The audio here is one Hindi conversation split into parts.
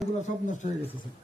এগুলো সব নষ্ট হয়ে গেছে স্যার।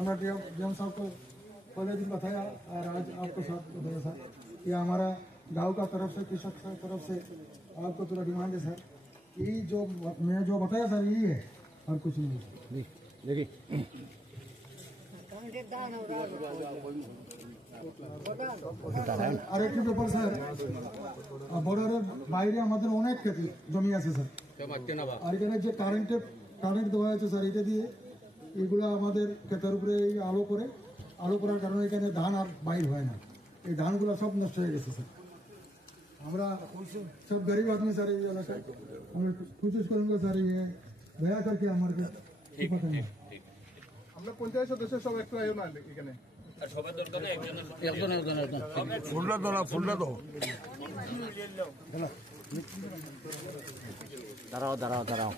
हमरा डीएम साहब को पहले दिन बताया और आज आपको साथ बताया सर। ये हमारा गांव का तरफ से, कृषक की तरफ से आपको थोड़ा डिमांड है सर। ये जो मैं जो बताया सर यही है और कुछ नहीं। देखिए আর একটু ব্যাপার স্যার, বর্ডারের বাইরে আমাদের অনেক ক্ষেত্রে জমি আছে স্যার। আর এখানে যে কারেন্ট দেওয়া আছে স্যার, এটা দিয়ে এগুলো আমাদের ক্ষেতের উপরে আলো করার কারণে এখানে ধান আর বাইর হয় না। এই ধানগুলো সব নষ্ট হয়ে গেছে স্যার। আমরা সব গরিব आदमी सर ये এলাকায় আমরা কোशिश करूंगा सर ये দয়া करके আমার আমরা পঞ্চায়েত সদস্য সব একটু আয়ো না এখানে আর সবার দরকার নেই, একজন ফুলটা দাও দাঁড়াও